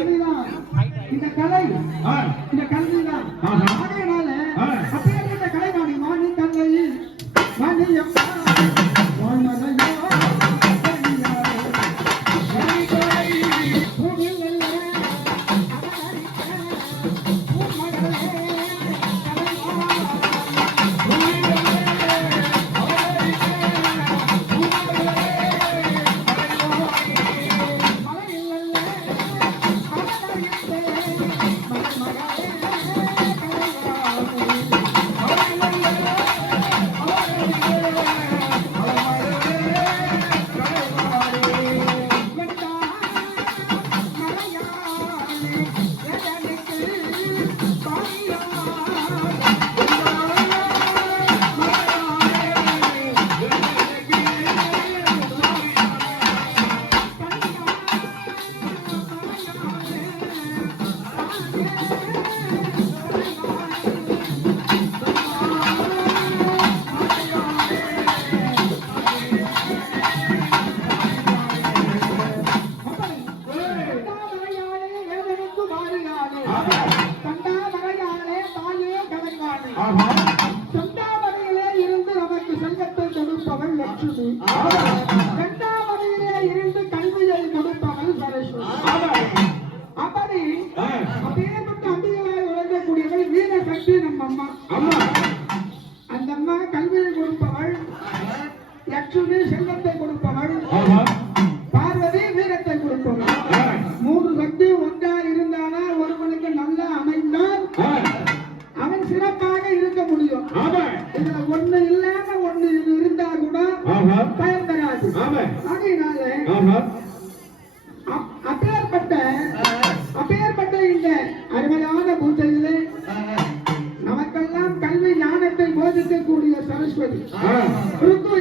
Bye. ஆஹா. செந்தாமரையிலே இருந்து நமக்கு செல்வத்தை கொடுப்பவள் லட்சுமி. செந்தாமரையிலே இருந்து கல்வியை கொடுப்பவள் சரஸ்வதி. அப்படி. அப்பேற்பட்ட அம்பிகையாய் விளங்கக்கூடியவள் வீர சக்தி நம்ம அம்மா அம்மா. அந்த அம்மா கல்வியை கொடுப்பவள் லட்சுமி செல்வத்தை கொடுப்பவள் ஒண்ணு இல்லாம ஒண்ணு இருந்தா கூட. பயன் தராது. ஆகையினால அப்பேற்பட்ட அப்பேற்பட்ட இந்த அருமையான பூஜையிலே நமக்கெல்லாம் கல்வி ஞானத்தை போதிக்கக்கூடிய சரஸ்வதி ஆ. ருக்கு